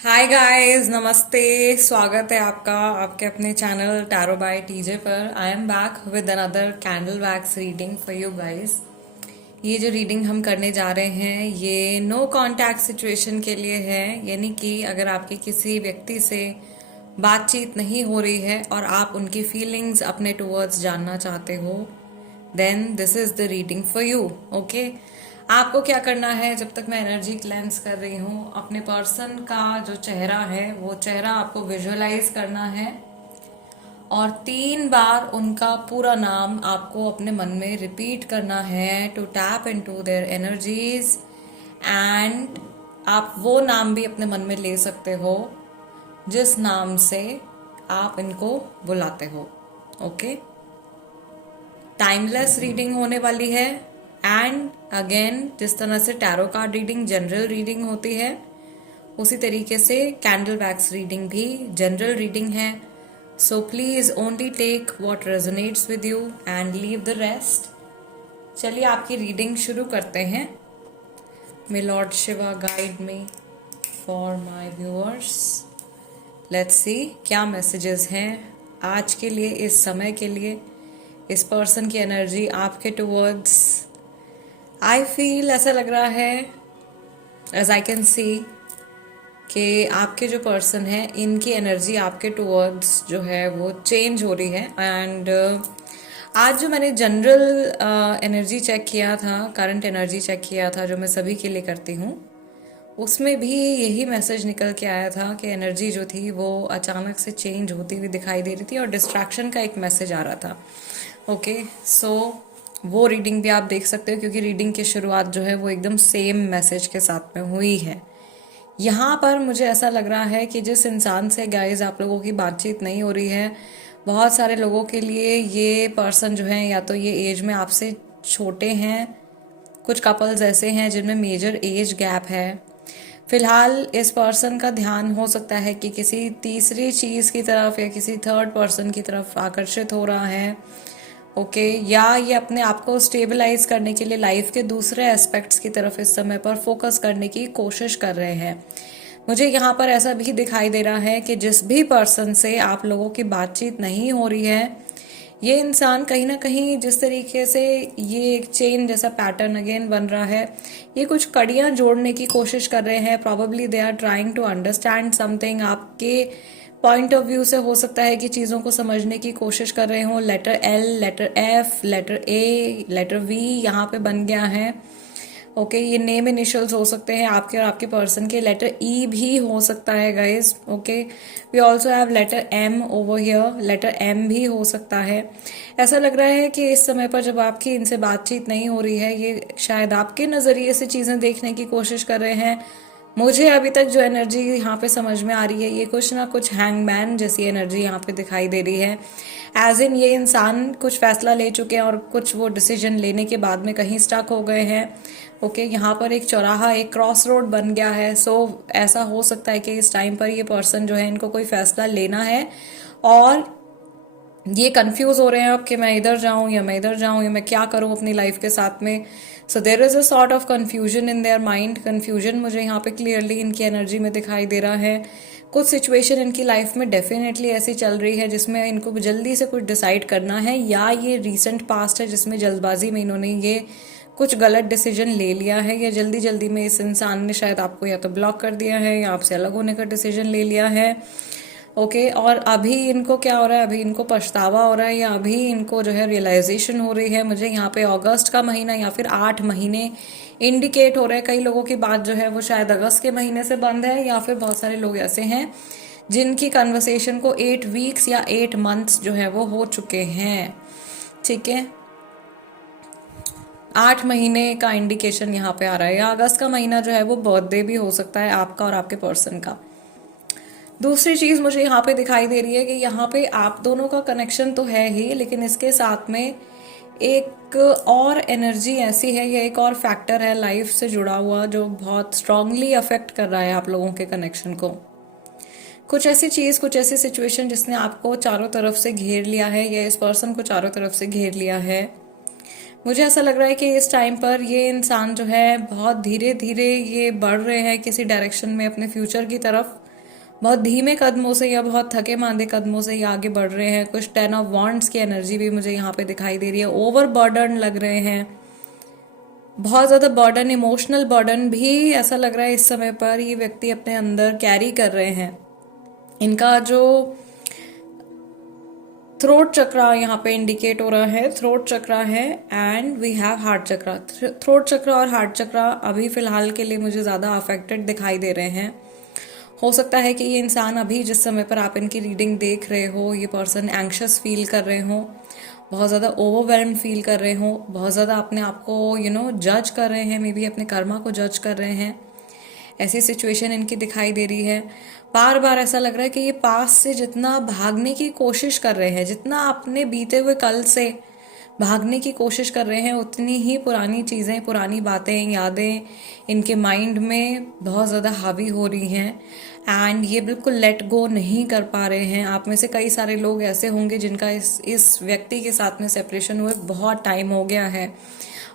Hi guys, नमस्ते। स्वागत है आपका आपके अपने चैनल टैरो बाय टीजे पर। I am back with another candle wax reading for you guys. ये जो रीडिंग हम करने जा रहे हैं ये नो कांटेक्ट सिचुएशन के लिए है, यानी कि अगर आपकी किसी व्यक्ति से बातचीत नहीं हो रही है और आप उनकी फीलिंग्स अपने टुवर्ड्स जानना चाहते हो, then this is the reading for you. Okay, आपको क्या करना है, जब तक मैं एनर्जी क्लेंस कर रही हूँ, अपने पर्सन का जो चेहरा है वो चेहरा आपको विजुअलाइज करना है और 3 बार उनका पूरा नाम आपको अपने मन में रिपीट करना है to tap into their energies. And आप वो नाम भी अपने मन में ले सकते हो जिस नाम से आप इनको बुलाते हो। ओके, टाइमलेस रीडिंग होने वाली है। एंड अगेन, जिस तरह से tarot card reading general reading होती है, उसी तरीके से कैंडल वैक्स रीडिंग भी जनरल रीडिंग है। So please only take what resonates with you and leave the rest. चलिए आपकी रीडिंग शुरू करते हैं। May lord Shiva guide me for my viewers. Let's see क्या मैसेजेस हैं आज के लिए, इस समय के लिए, इस पर्सन की एनर्जी आपके टुवर्ड्स। आई फील, ऐसा लग रहा है, एज आई कैन सी, कि आपके जो पर्सन है इनकी एनर्जी आपके टुवर्ड्स जो है वो चेंज हो रही है। एंड आज जो मैंने जनरल एनर्जी चेक किया था, करंट एनर्जी चेक किया था, जो मैं सभी के लिए करती हूँ, उसमें भी यही मैसेज निकल के आया था कि एनर्जी जो थी वो अचानक से चेंज होती हुई दिखाई दे रही थी और डिस्ट्रैक्शन का एक मैसेज आ रहा था। ओके, सो वो रीडिंग भी आप देख सकते हो, क्योंकि रीडिंग की शुरुआत जो है वो एकदम सेम मैसेज के साथ में हुई है। यहाँ पर मुझे ऐसा लग रहा है कि जिस इंसान से गाइज आप लोगों की बातचीत नहीं हो रही है, बहुत सारे लोगों के लिए ये पर्सन जो है या तो ये एज में आपसे छोटे हैं, कुछ कपल्स ऐसे हैं जिनमें मेजर एज गैप है। फिलहाल इस पर्सन का ध्यान हो सकता है कि किसी तीसरी चीज़ की तरफ या किसी थर्ड पर्सन की तरफ आकर्षित हो रहा है। ओके, या ये अपने आप को स्टेबलाइज करने के लिए लाइफ के दूसरे एस्पेक्ट्स की तरफ इस समय पर फोकस करने की कोशिश कर रहे हैं। मुझे यहाँ पर ऐसा भी दिखाई दे रहा है कि जिस भी पर्सन से आप लोगों की बातचीत नहीं हो रही है, ये इंसान कहीं ना कहीं जिस तरीके से ये एक चेन जैसा पैटर्न अगेन बन रहा है, ये कुछ कड़ियां जोड़ने की कोशिश कर रहे हैं। Probably they are trying to understand something. आपके पॉइंट ऑफ व्यू से हो सकता है कि चीज़ों को समझने की कोशिश कर रहे हो। Letter L, letter F, letter A, letter V यहाँ पे बन गया है। ओके, ये नेम इनिशियल्स हो सकते हैं आपके और आपके पर्सन के। लेटर ई भी हो सकता है guys. Okay, we also have letter M over here, letter M भी हो सकता है। ऐसा लग रहा है कि इस समय पर जब आपकी इनसे बातचीत नहीं हो रही है, ये शायद आपके नज़रिए से चीज़ें देखने की कोशिश कर रहे हैं। मुझे अभी तक जो एनर्जी यहाँ पे समझ में आ रही है, ये कुछ ना कुछ हैंगमैन जैसी एनर्जी यहाँ पे दिखाई दे रही है। एज इन ये इंसान कुछ फैसला ले चुके हैं और कुछ वो डिसीजन लेने के बाद में कहीं स्टक हो गए हैं। ओके, यहाँ पर एक चौराहा, एक क्रॉस रोड बन गया है। सो ऐसा हो सकता है कि इस टाइम पर ये पर्सन जो है इनको कोई फैसला लेना है और ये कंफ्यूज हो रहे हैं अब कि मैं इधर जाऊं या मैं इधर जाऊं या मैं क्या करूं अपनी लाइफ के साथ में। So there is a sort of confusion in their mind. Confusion मुझे यहाँ पे क्लियरली इनकी एनर्जी में दिखाई दे रहा है। कुछ सिचुएशन इनकी लाइफ में डेफिनेटली ऐसी चल रही है जिसमें इनको जल्दी से कुछ डिसाइड करना है, या ये रिसेंट पास्ट है जिसमें जल्दबाजी में इन्होंने ये कुछ गलत डिसीजन ले लिया है, या जल्दी जल्दी में इस इंसान ने शायद आपको या तो ब्लॉक कर दिया है या आपसे अलग होने का डिसीजन ले लिया है। ओके, और अभी इनको क्या हो रहा है, अभी इनको पछतावा हो रहा है या अभी इनको जो है रियलाइजेशन हो रही है। मुझे यहाँ पे अगस्त का महीना या फिर 8 महीने इंडिकेट हो रहे हैं। कई लोगों की बात जो है वो शायद अगस्त के महीने से बंद है, या फिर बहुत सारे लोग ऐसे हैं जिनकी कन्वर्सेशन को 8 वीक्स या 8 मंथ्स जो है वो हो चुके हैं। ठीक है, 8 महीने का इंडिकेशन यहाँ पे आ रहा है, या अगस्त का महीना जो है वो बर्थडे भी हो सकता है आपका और आपके पर्सन का। दूसरी चीज मुझे यहाँ पे दिखाई दे रही है कि यहाँ पे आप दोनों का कनेक्शन तो है ही, लेकिन इसके साथ में एक और एनर्जी ऐसी है, या एक और फैक्टर है लाइफ से जुड़ा हुआ जो बहुत स्ट्रांगली अफेक्ट कर रहा है आप लोगों के कनेक्शन को। कुछ ऐसी चीज, कुछ ऐसी सिचुएशन जिसने आपको चारों तरफ से घेर लिया है, या इस पर्सन को चारों तरफ से घेर लिया है। मुझे ऐसा लग रहा है कि इस टाइम पर ये इंसान जो है बहुत धीरे धीरे ये बढ़ रहे हैं किसी डायरेक्शन में अपने फ्यूचर की तरफ। बहुत धीमे कदमों से या बहुत थके मांदे कदमों से ये आगे बढ़ रहे हैं। कुछ 10 ऑफ वॉन्ड्स की एनर्जी भी मुझे यहाँ पे दिखाई दे रही है। ओवर बर्डन लग रहे हैं, बहुत ज़्यादा बर्डन, इमोशनल बर्डन भी ऐसा लग रहा है इस समय पर ये व्यक्ति अपने अंदर कैरी कर रहे हैं। इनका जो थ्रोट चक्रा यहाँ पे इंडिकेट हो रहा है, थ्रोट चक्रा है and we have heart chakra. Throat chakra और हार्ट चक्रा अभी फिलहाल के लिए मुझे ज़्यादा अफेक्टेड दिखाई दे रहे हैं। हो सकता है कि ये इंसान अभी जिस समय पर आप इनकी रीडिंग देख रहे हो, ये पर्सन एंग्शियस फील कर रहे हो, बहुत ज़्यादा ओवरवेल्म फील कर रहे हो, बहुत ज़्यादा अपने आप को जज कर रहे हैं, मे बी अपने कर्मा को जज कर रहे हैं। ऐसी सिचुएशन इनकी दिखाई दे रही है। बार बार ऐसा लग रहा है कि ये पास से जितना भागने की कोशिश कर रहे हैं, जितना अपने बीते हुए कल से भागने की कोशिश कर रहे हैं, उतनी ही पुरानी चीज़ें, पुरानी बातें, यादें इनके माइंड में बहुत ज़्यादा हावी हो रही हैं एंड ये बिल्कुल लेट गो नहीं कर पा रहे हैं। आप में से कई सारे लोग ऐसे होंगे जिनका इस व्यक्ति के साथ में सेपरेशन हुए बहुत टाइम हो गया है।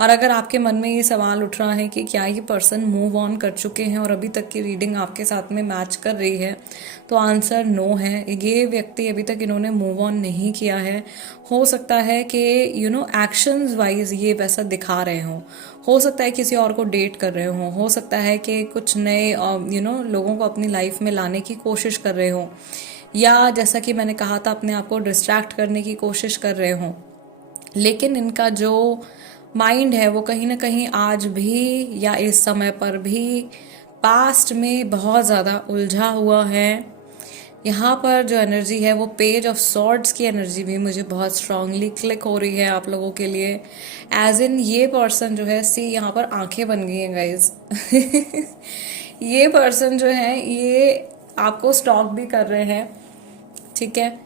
और अगर आपके मन में ये सवाल उठ रहा है कि क्या ये पर्सन मूव ऑन कर चुके हैं और अभी तक की रीडिंग आपके साथ में मैच कर रही है, तो आंसर नो है। ये व्यक्ति अभी तक इन्होंने मूव ऑन नहीं किया है। हो सकता है कि एक्शंस वाइज ये वैसा दिखा रहे हो सकता है किसी और को डेट कर रहे हो सकता है कि कुछ नए लोगों को अपनी लाइफ में लाने की कोशिश कर रहे हो, या जैसा कि मैंने कहा था अपने आप को डिस्ट्रैक्ट करने की कोशिश कर रहे हो। लेकिन इनका जो माइंड है वो कहीं ना कहीं आज भी या इस समय पर भी पास्ट में बहुत ज़्यादा उलझा हुआ है। यहाँ पर जो एनर्जी है वो पेज ऑफ सॉर्ड्स की एनर्जी भी मुझे बहुत स्ट्रांगली क्लिक हो रही है आप लोगों के लिए। एज इन ये पर्सन जो है, सी यहाँ पर आंखें बन गई हैं गाइज। ये पर्सन जो है ये आपको स्टॉक भी कर रहे हैं, ठीक है।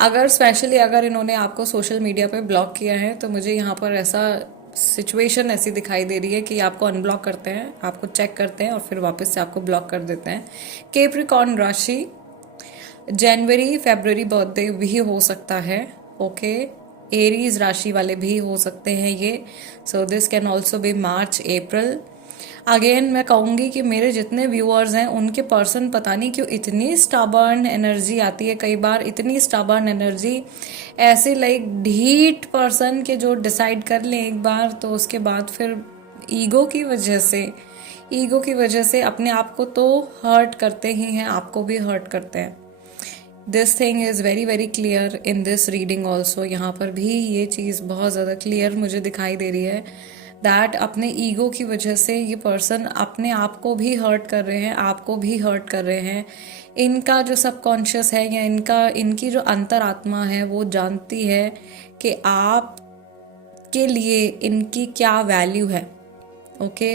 अगर स्पेशली अगर इन्होंने आपको सोशल मीडिया पे ब्लॉक किया है तो मुझे यहाँ पर ऐसा सिचुएशन ऐसी दिखाई दे रही है कि आपको अनब्लॉक करते हैं, आपको चेक करते हैं और फिर वापस से आपको ब्लॉक कर देते हैं। कैप्रिकॉर्न राशि, जनवरी फरवरी बर्थडे भी हो सकता है, ओके। एरीज राशि वाले भी हो सकते हैं ये। So this can also be March April. Again मैं कहूँगी कि मेरे जितने व्यूअर्स हैं उनके पर्सन पता नहीं क्यों इतनी स्टबर्न एनर्जी आती है कई बार, इतनी स्टबर्न एनर्जी, ऐसे लाइक ढीठ पर्सन के जो डिसाइड कर लें एक बार तो उसके बाद फिर ईगो की वजह से अपने आप को तो हर्ट करते ही हैं, आपको भी हर्ट करते हैं। This thing is very very clear in this reading also. यहाँ पर भी ये चीज़ बहुत ज़्यादा क्लियर मुझे दिखाई दे रही है दैट अपने ईगो की वजह से ये पर्सन अपने आप को भी हर्ट कर रहे हैं, आपको भी हर्ट कर रहे हैं। इनका जो सबकॉन्शियस है या इनकी जो अंतरात्मा है वो जानती है कि आप के लिए इनकी क्या वैल्यू है, ओके।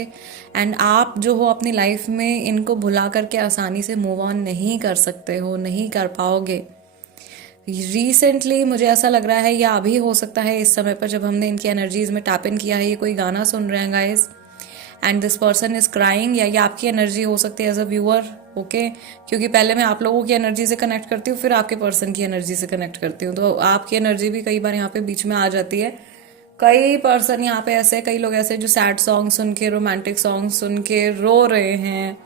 एंड आप जो हो अपनी लाइफ में इनको भुला करके आसानी से मूव ऑन नहीं कर सकते हो, नहीं कर पाओगे। रिसेंटली मुझे ऐसा लग रहा है या अभी हो सकता है इस समय पर जब हमने इनकी एनर्जीज में टैप इन किया है, ये कोई गाना सुन रहे हैं guys and this person is crying, या ये आपकी एनर्जी हो सकती है एज अ व्यूअर, ओके। क्योंकि पहले मैं आप लोगों की एनर्जी से कनेक्ट करती हूँ, फिर आपके पर्सन की एनर्जी से कनेक्ट करती हूँ, तो आपकी एनर्जी भी कई बार यहाँ पे बीच में आ जाती है। कई पर्सन यहाँ पे ऐसे, कई लोग ऐसे जो सैड सॉन्ग सुन के, रोमांटिक सॉन्ग सुन के रो रहे हैं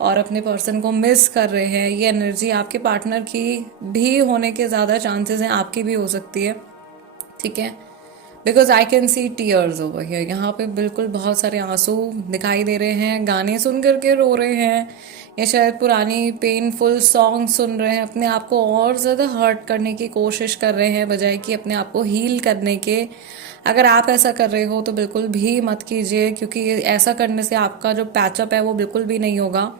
और अपने पर्सन को मिस कर रहे हैं। ये एनर्जी आपके पार्टनर की भी होने के ज़्यादा चांसेस हैं, आपकी भी हो सकती है, ठीक है। Because I can see tears over here. यहाँ पे बिल्कुल बहुत सारे आंसू दिखाई दे रहे हैं, गाने सुन करके रो रहे हैं या शायद पुरानी पेनफुल सॉन्ग सुन रहे हैं, अपने आप को और ज़्यादा हर्ट करने की कोशिश कर रहे हैं बजाय कि अपने आप को हील करने के। अगर आप ऐसा कर रहे हो तो बिल्कुल भी मत कीजिए, क्योंकि ऐसा करने से आपका जो पैचअप है वो बिल्कुल भी नहीं होगा।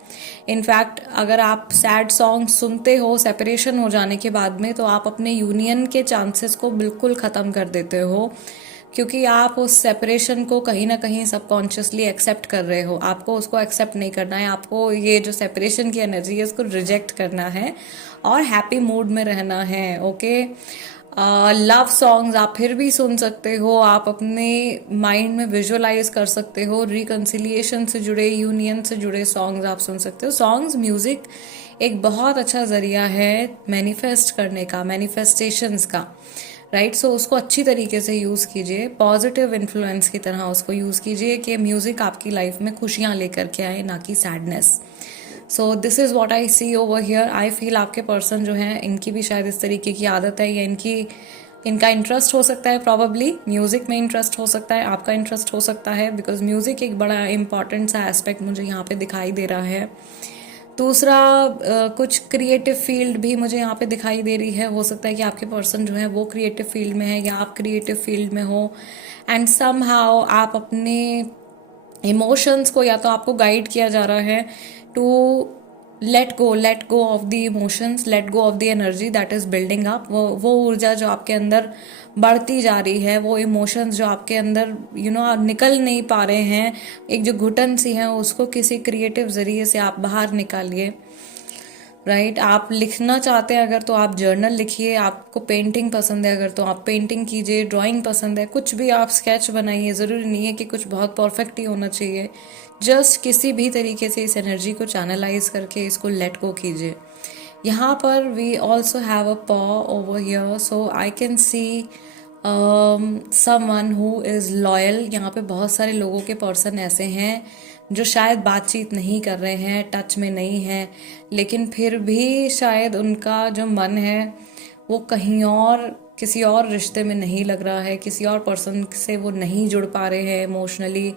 इनफैक्ट अगर आप सैड सॉन्ग सुनते हो सेपरेशन हो जाने के बाद में, तो आप अपने यूनियन के चांसेस को बिल्कुल ख़त्म कर देते हो, क्योंकि आप उस सेपरेशन को कहीं ना कहीं सबकॉन्शियसली एक्सेप्ट कर रहे हो। आपको उसको एक्सेप्ट नहीं करना है, आपको ये जो सेपरेशन की एनर्जी है उसको रिजेक्ट करना है और हैप्पी मूड में रहना है, ओके। लव सॉन्ग्स आप फिर भी सुन सकते हो, आप अपने माइंड में विजुअलाइज कर सकते हो, रिकन्सिलिएशन से जुड़े, यूनियन से जुड़े सॉन्ग्स आप सुन सकते हो। सॉन्ग्स, म्यूजिक एक बहुत अच्छा जरिया है मैनिफेस्ट करने का, मैनिफेस्टेशंस का, राइट। सो उसको अच्छी तरीके से यूज़ कीजिए, पॉजिटिव इन्फ्लुएंस की तरह उसको यूज़ कीजिए कि म्यूज़िक आपकी लाइफ में खुशियाँ लेकर के आए, ना कि sadness. So this is what I see over here. I feel आपके पर्सन जो हैं इनकी भी शायद इस तरीके की आदत है, या इनका इंटरेस्ट हो सकता है, प्रॉबली म्यूज़िक में इंटरेस्ट हो सकता है, आपका इंटरेस्ट हो सकता है, बिकॉज म्यूज़िक एक बड़ा इंपॉर्टेंट सा एस्पेक्ट मुझे यहाँ पे दिखाई दे रहा है। दूसरा कुछ क्रिएटिव फील्ड भी मुझे यहाँ पे दिखाई दे रही है। हो सकता है कि आपके पर्सन जो है वो क्रिएटिव फील्ड में है या आप क्रिएटिव फील्ड में हो, एंड सम हाउ आप अपने इमोशंस को, या तो आपको गाइड किया जा रहा है to let go of the emotions, let go of the energy that is building up. वो ऊर्जा जो आपके अंदर बढ़ती जा रही है, वो इमोशंस जो आपके अंदर निकल नहीं पा रहे हैं, एक जो घुटन सी है, उसको किसी क्रिएटिव जरिए से आप बाहर निकालिए। राइट, आप लिखना चाहते हैं अगर तो आप जर्नल लिखिए, आपको पेंटिंग पसंद है अगर तो आप पेंटिंग कीजिए, ड्राइंग पसंद है, कुछ भी आप स्केच बनाइए। ज़रूरी नहीं है कि कुछ बहुत परफेक्ट ही होना चाहिए, जस्ट किसी भी तरीके से इस एनर्जी को चैनलाइज करके इसको लेट गो कीजिए। यहाँ पर वी ऑल्सो हैव अ पॉ over here, so I can see someone who is loyal. यहाँ पे बहुत सारे लोगों के पर्सन ऐसे हैं जो शायद बातचीत नहीं कर रहे हैं, टच में नहीं है, लेकिन फिर भी शायद उनका जो मन है वो कहीं और, किसी और रिश्ते में नहीं लग रहा है, किसी और पर्सन से वो नहीं जुड़ पा रहे हैं इमोशनली।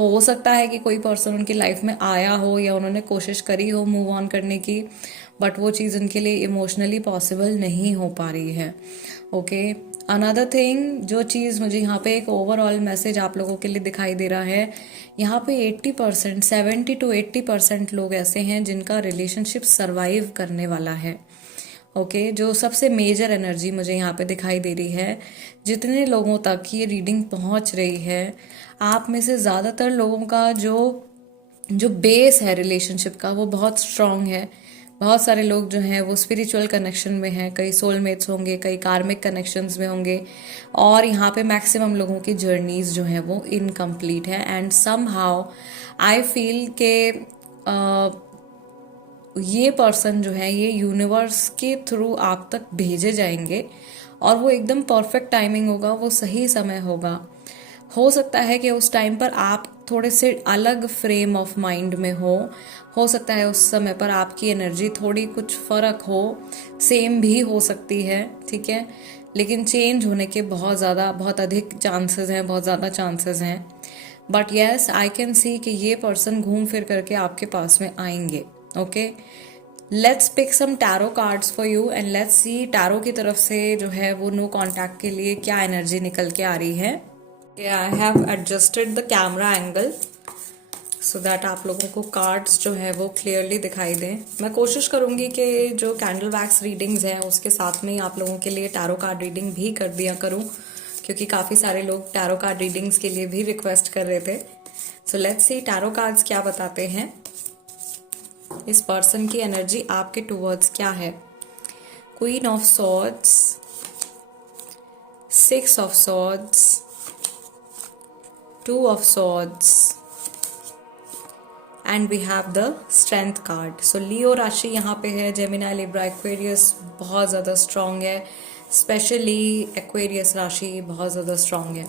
हो सकता है कि कोई पर्सन उनकी लाइफ में आया हो या उन्होंने कोशिश करी हो मूव ऑन करने की, बट वो चीज़ उनके लिए इमोशनली पॉसिबल नहीं हो पा रही है। ओके, अनदर थिंग, जो चीज़ मुझे यहाँ पे एक ओवरऑल मैसेज आप लोगों के लिए दिखाई दे रहा है, यहाँ पे 80%, 70 to 80% लोग ऐसे हैं जिनका रिलेशनशिप सरवाइव करने वाला है। ओके, जो सबसे मेजर एनर्जी मुझे यहाँ पे दिखाई दे रही है, जितने लोगों तक ये रीडिंग पहुँच रही है, आप में से ज़्यादातर लोगों का जो बेस है रिलेशनशिप का वो बहुत स्ट्रांग है। बहुत सारे लोग जो हैं वो स्पिरिचुअल कनेक्शन में हैं, कई सोलमेट्स होंगे, कई कार्मिक कनेक्शंस में होंगे, और यहाँ पे मैक्सिमम लोगों की जर्नीज जो हैं वो इनकम्प्लीट है। And somehow I feel के ये पर्सन जो है ये यूनिवर्स के थ्रू आप तक भेजे जाएंगे, और वो एकदम परफेक्ट टाइमिंग होगा, वो सही समय होगा। हो सकता है कि उस टाइम पर आप थोड़े से अलग फ्रेम ऑफ माइंड में हो सकता है उस समय पर आपकी एनर्जी थोड़ी कुछ फर्क हो, सेम भी हो सकती है, ठीक है, लेकिन चेंज होने के बहुत अधिक चांसेस हैं, बहुत ज़्यादा चांसेस हैं। But yes, I can see कि ये पर्सन घूम फिर करके आपके पास में आएंगे। Okay, let's pick some tarot cards for you and let's see tarot की तरफ से जो है वो नो कॉन्टैक्ट के लिए क्या एनर्जी निकल के आ रही है। I have adjusted the camera angle so that आप लोगों को कार्ड्स जो है वो क्लियरली दिखाई दें। मैं कोशिश करूंगी कि जो कैंडल वैक्स रीडिंग्स हैं उसके साथ में ही आप लोगों के लिए टैरो कार्ड रीडिंग भी कर दिया करूं, क्योंकि काफ़ी सारे लोग टैरो कार्ड रीडिंग्स के लिए भी रिक्वेस्ट कर रहे थे। So let's see tarot cards क्या बताते हैं, इस पर्सन की एनर्जी आपके टूवर्ड्स क्या है। Queen of swords, 6 of swords, 2 of swords, and we have the strength card. So Leo राशि यहाँ पे है, जेमिनी, लिब्रा, एक्वेरियस बहुत ज़्यादा स्ट्रांग है, स्पेशली एक्वेरियस राशि बहुत ज़्यादा स्ट्रांग है।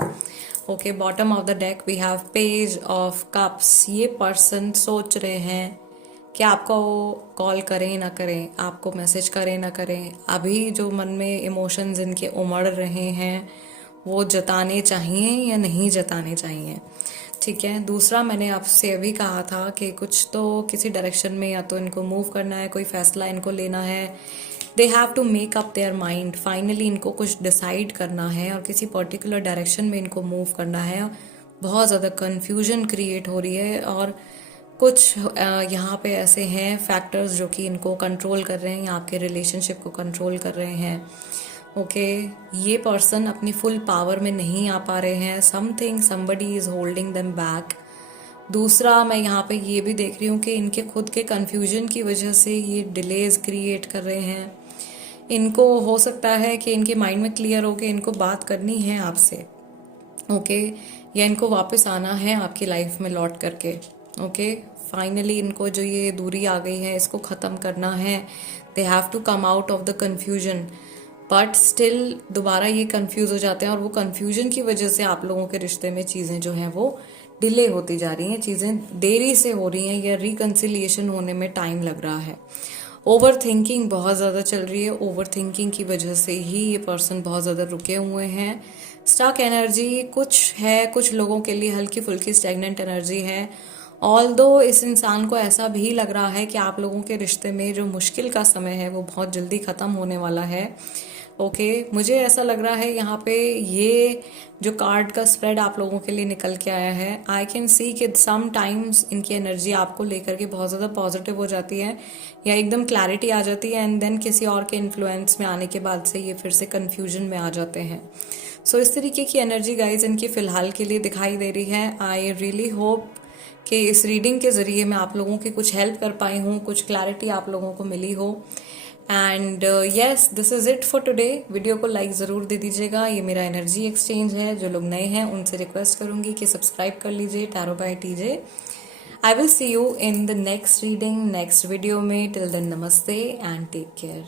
Okay, bottom of the deck we have page of cups. ये पर्सन सोच रहे हैं कि आपको कॉल करें ना करें, आपको मैसेज करें ना करें, अभी जो मन में इमोशंस इनके उमड़ रहे हैं वो जताने चाहिए या नहीं जताने चाहिए, ठीक है। दूसरा, मैंने आपसे अभी कहा था कि कुछ तो किसी डायरेक्शन में या तो इनको मूव करना है, कोई फैसला इनको लेना है, they have to make up their mind, finally इनको कुछ डिसाइड करना है और किसी पर्टिकुलर डायरेक्शन में इनको मूव करना है। बहुत ज़्यादा कन्फ्यूजन क्रिएट हो रही है, और कुछ यहाँ पे ऐसे हैं फैक्टर्स जो कि इनको कंट्रोल कर रहे हैं या आपके रिलेशनशिप को कंट्रोल कर रहे हैं। ओके, ये पर्सन अपनी फुल पावर में नहीं आ पा रहे हैं, something somebody is holding them back. दूसरा, मैं यहाँ पे ये भी देख रही हूँ कि इनके खुद के कंफ्यूजन की वजह से ये डिलेज क्रिएट कर रहे हैं। इनको हो सकता है कि इनके माइंड में क्लियर हो कि इनको बात करनी है आपसे, ओके, या इनको वापस आना है आपकी लाइफ में लौट करके। ओके, फाइनली इनको जो ये दूरी आ गई है इसको ख़त्म करना है। They have to come out of the confusion, but still दोबारा ये कंफ्यूज हो जाते हैं, और वो कंफ्यूजन की वजह से आप लोगों के रिश्ते में चीज़ें जो हैं वो डिले होती जा रही हैं, चीज़ें देरी से हो रही हैं या रिकन्सिलिएशन होने में टाइम लग रहा है। ओवर थिंकिंग बहुत ज़्यादा चल रही है, ओवर थिंकिंग की वजह से ही ये पर्सन बहुत ज़्यादा रुके हुए हैं। स्टक एनर्जी कुछ है, कुछ लोगों के लिए हल्की फुल्की स्टेगनेंट एनर्जी है। ऑल्दो इस इंसान को ऐसा भी लग रहा है कि आप लोगों के रिश्ते में जो मुश्किल का समय है वो बहुत जल्दी ख़त्म होने वाला है। ओके, मुझे ऐसा लग रहा है यहाँ पे ये जो कार्ड का स्प्रेड आप लोगों के लिए निकल के आया है, आई कैन सी कि सम टाइम्स इनकी एनर्जी आपको लेकर के बहुत ज़्यादा पॉजिटिव हो जाती है या एकदम क्लैरिटी आ जाती है, एंड देन किसी और के इन्फ्लुएंस में आने के बाद से ये फिर से कन्फ्यूजन में आ जाते हैं। सो इस तरीके की एनर्जी गाइज इनकी फ़िलहाल के लिए दिखाई दे रही है। आई रियली होप कि इस रीडिंग के ज़रिए मैं आप लोगों की कुछ हेल्प कर पाई हूँ, कुछ क्लैरिटी आप लोगों को मिली हो। And yes, this is it for today. Video को लाइक ज़रूर दे दीजिएगा। ये मेरा एनर्जी एक्सचेंज है। जो लोग नए हैं उनसे रिक्वेस्ट करूँगी कि सब्सक्राइब कर लीजिए tarot bye TJ. I will see you in the next reading, next video में। टिल देन नमस्ते एंड टेक केयर।